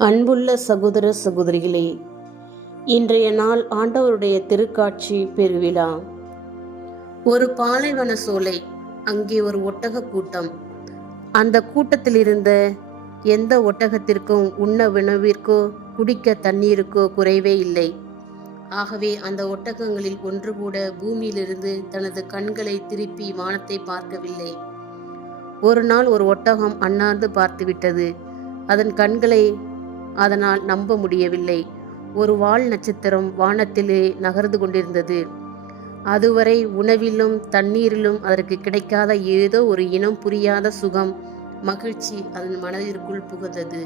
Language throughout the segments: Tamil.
அன்புள்ள சகோதர சகோதரிகளே, இன்றைய நாள் ஆண்டவருடைய திருக்காட்சி பெருவிழா. ஒரு பாலைவன சோலை, அங்கே ஒரு ஒட்டக கூட்டம். அந்த கூட்டத்தில் இருந்த எந்த ஒட்டகத்திற்கும் உண்ண உணவிற்கோ குடிக்க தண்ணீருக்கோ குறைவே இல்லை. ஆகவே அந்த ஒட்டகங்களில் ஒன்று கூட பூமியிலிருந்து தனது கண்களை திருப்பி வானத்தை பார்க்கவில்லை. ஒரு நாள் ஒரு ஒட்டகம் அண்ணாந்து பார்த்துவிட்டது. அதன் கண்களை அதனால் நம்ப முடியவில்லை. ஒரு வால் நட்சத்திரம் வானத்திலே நகர்ந்து கொண்டிருந்தது. அதுவரை உணவிலும் தண்ணீரிலும் அதற்கு கிடைக்காத ஏதோ ஒரு இனம் புரியாத சுகம், மகிழ்ச்சி அதன் மனதிற்குள் புகுந்தது.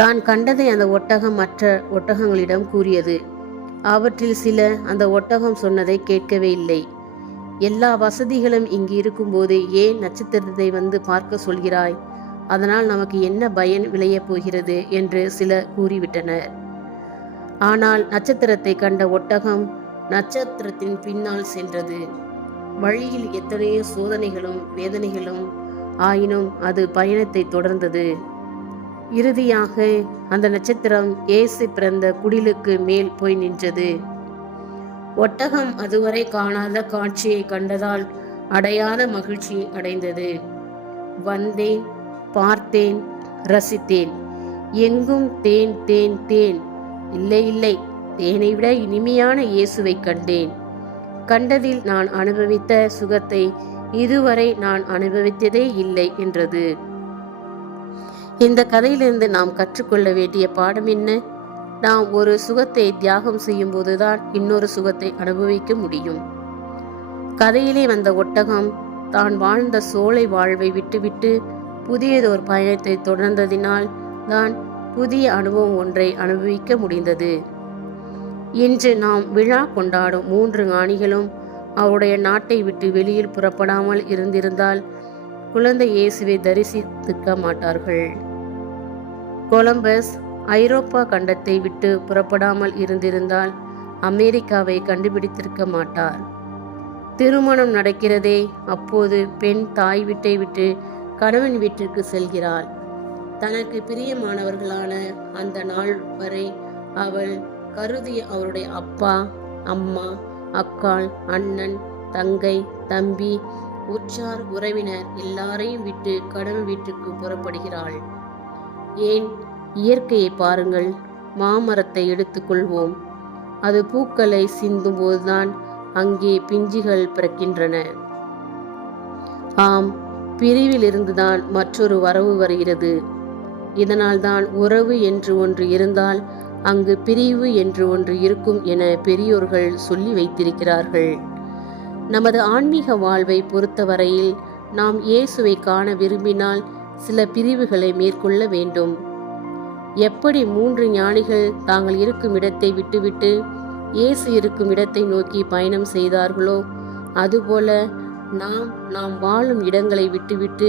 தான் கண்டதை அந்த ஒட்டகம் மற்ற ஒட்டகங்களிடம் கூறியது. அவற்றில் சில அந்த ஒட்டகம் சொன்னதை கேட்கவே இல்லை. எல்லா வசதிகளும் இங்கு இருக்கும்போது ஏன் நட்சத்திரத்தை வந்து பார்க்க சொல்கிறாய்? அதனால் நமக்கு என்ன பயன் விளையப் போகிறது என்று சில கூறிவிட்டனர். ஆனால் நட்சத்திரத்தை கண்ட ஒட்டகம் நட்சத்திரத்தின் பின்னால் சென்றது. வழியில் எத்தனையோ சோதனைகளும் வேதனைகளும் ஆயினும் அது பயணத்தை தொடர்ந்தது. இறுதியாக அந்த நட்சத்திரம் இயேசு பிறந்த குடிலுக்கு மேல் போய் நின்றது. ஒட்டகம் அதுவரை காணாத காட்சியை கண்டதால் அடையாத மகிழ்ச்சி அடைந்தது. வந்தேன், பார்த்தேன், ரசித்தேன். எங்கும் தேன் தேன் தேன். இல்லை இல்லை, தேனை விட இனிமையான இயேசுவை கண்டேன். கண்டதில் நான் அனுபவித்த சுகத்தை இதுவரை நான் அனுபவித்ததே இல்லை என்றது. இந்த கதையிலிருந்து நாம் கற்றுக்கொள்ள வேண்டிய பாடம் என்ன? நாம் ஒரு சுகத்தை தியாகம் செய்யும் போதுதான் இன்னொரு சுகத்தை அனுபவிக்க முடியும். கதையிலே வந்த ஒட்டகம் தான் வாழ்ந்த சோலை வாழ்வை விட்டுவிட்டு புதியதொரு பயணத்தை தொடர்ந்ததினால் தான் புதிய அனுபவம் ஒன்றை அனுபவிக்க முடிந்தது. இன்று நாம் விழா கொண்டாடும் 3 ஞானிகளும் அவருடைய நாட்டை விட்டு வெளியில் புறப்படாமல் இருந்திருந்தால் குழந்தை இயேசுவை தரிசித்திருக்க மாட்டார்கள். கொலம்பஸ் ஐரோப்பா கண்டத்தை விட்டு புறப்படாமல் இருந்திருந்தால் அமெரிக்காவை கண்டுபிடித்திருக்க மாட்டார். திருமணம் நடக்கிறதே, அப்போது பெண் தாய் வீட்டை விட்டு கணவன் வீட்டிற்கு செல்கிறாள். தனக்கு பிரியமானவர்களான அந்த நாள் வரை அவள் கருதிய அவருடைய அப்பா, அம்மா, அக்காள், அண்ணன், தங்கை, தம்பி, உற்றார் உறவினர் எல்லாரையும் விட்டு கணவன் வீட்டுக்கு புறப்படுகிறாள். ஏன்? இயற்கையை பாருங்கள். மாமரத்தை எடுத்துக்கொள்வோம். அது பூக்களை சிந்தும் போதுதான் அங்கே பிஞ்சுகள் பிறக்கின்றன. ஆம், பிரிவில் இருந்துதான் மற்றொரு வரவு வருகிறது. இதனால்தான் உறவு என்று ஒன்று இருந்தால் அங்கு பிரிவு என்று ஒன்று இருக்கும் என பெரியோர்கள் சொல்லி வைத்திருக்கிறார்கள். நமது ஆன்மீக வாழ்வை பொறுத்தவரையில் நாம் இயேசுவை காண விரும்பினால் சில பிரிவுகளை மேற்கொள்ள வேண்டும். எப்படி 3 ஞானிகள் தாங்கள் இருக்கும் இடத்தை விட்டுவிட்டு இயேசு இருக்கும் இடத்தை நோக்கி பயணம் செய்தார்களோ, அதுபோல நாம் வாழும் இடங்களை விட்டுவிட்டு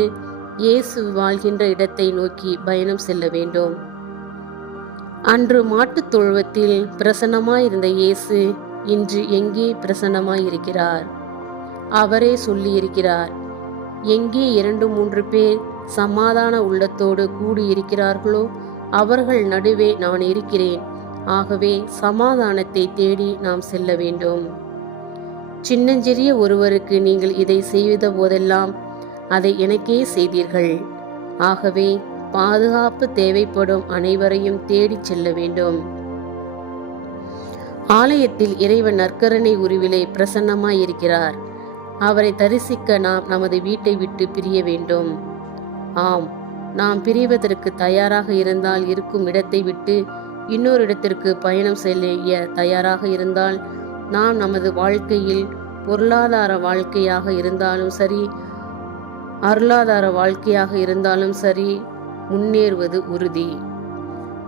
இயேசு வாழ்கின்ற இடத்தை நோக்கி பயணம் செல்ல வேண்டும். அன்று மாட்டுத் தொழுவத்தில் பிரசன்னமாயிருந்த இயேசு இன்று எங்கே பிரசன்னமாயிருக்கிறார்? அவரே சொல்லியிருக்கிறார், எங்கே 2-3 பேர் சமாதான உள்ளத்தோடு கூடியிருக்கிறார்களோ அவர்கள் நடுவே நான் இருக்கிறேன். ஆகவே சமாதானத்தை தேடி நாம் செல்ல வேண்டும். சின்னஞ்சிறிய ஒருவருக்கு நீங்கள் இதை செய்த போதெல்லாம் அதை எனக்கே செய்தீர்கள். ஆகவே பாதுகாப்பு தேவைப்படும் அனைவரையும் தேடிச் செல்ல வேண்டும். ஆலயத்தில் இறைவன் நற்கருணை உருவிலே பிரசன்னமாயிருக்கிறார். அவரை தரிசிக்க நாம் நமது வீட்டை விட்டு பிரிய வேண்டும். ஆம், நாம் பிரிவதற்கு தயாராக இருந்தால், இருக்கும் இடத்தை விட்டு இன்னொரு இடத்திற்கு பயணம் செய்ய தயாராக இருந்தால், நாம் நமது வாழ்க்கையில் பொருளாதார வாழ்க்கையாக இருந்தாலும் சரி, அருளாதார வாழ்க்கையாக இருந்தாலும் சரி, முன்னேறுவது உறுதி.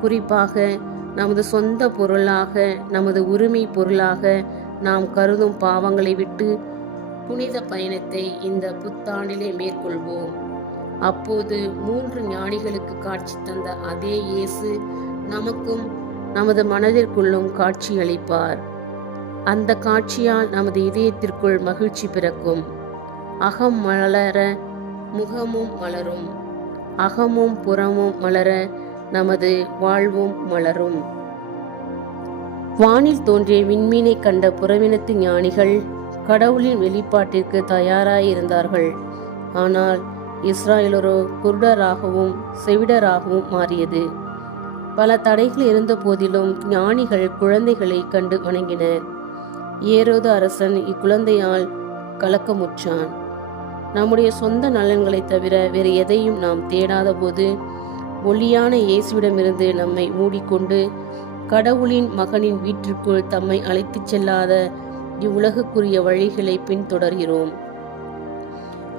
குறிப்பாக நமது சொந்த பொருளாக, நமது உரிமை பொருளாக நாம் கருதும் பாவங்களை விட்டு புனித பயணத்தை இந்த புத்தாண்டிலே மேற்கொள்வோம். அப்போது 3 ஞானிகளுக்கு காட்சி தந்த அதே இயேசு நமக்கும் நமது மனதிற்குள்ளும் காட்சி அளிப்பார். அந்த காட்சியால் நமது இதயத்திற்குள் மகிழ்ச்சி பிறக்கும். அகம் மலர முகமும் மலரும். அகமும் புறமும் மலர நமது வாழ்வும் மலரும். வானில் தோன்றிய விண்மீனை கண்ட புறவினத்து ஞானிகள் கடவுளின் வெளிப்பாட்டிற்கு தயாராயிருந்தார்கள். ஆனால் இஸ்ராயலரோ குருடராகவும் செவிடராகவும் மாறியது. பல தடைகள் இருந்த போதிலும் ஞானிகள் குழந்தைகளை கண்டு வணங்கினர். ஏரோது அரசன் இக்குழந்தையால் கலக்கமுற்றான். நம்முடைய சொந்த நலன்களை தவிர வேறு எதையும் நாம் தேடாத போது ஒளியான இயேசுவிடமிருந்து நம்மை மூடிக்கொண்டு கடவுளின் மகனின் வீட்டிற்குள் தம்மை அழைத்துச் செல்லாத இவ்வுலகுக்குரிய வழிகளை பின்தொடர்கிறோம்.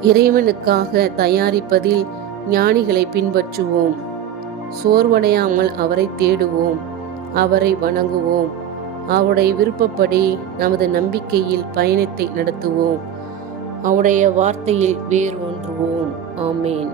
இறைவனுக்காக தயாரிப்பதில் ஞானிகளை பின்பற்றுவோம். சோர்வடையாமல் அவரை தேடுவோம், அவரை வணங்குவோம். அவருடைய விருப்பப்படி நமது நம்பிக்கையில் பயணத்தை நடத்துவோம். அவருடைய வார்த்தையில் வேரூன்றுவோம். ஆமேன்.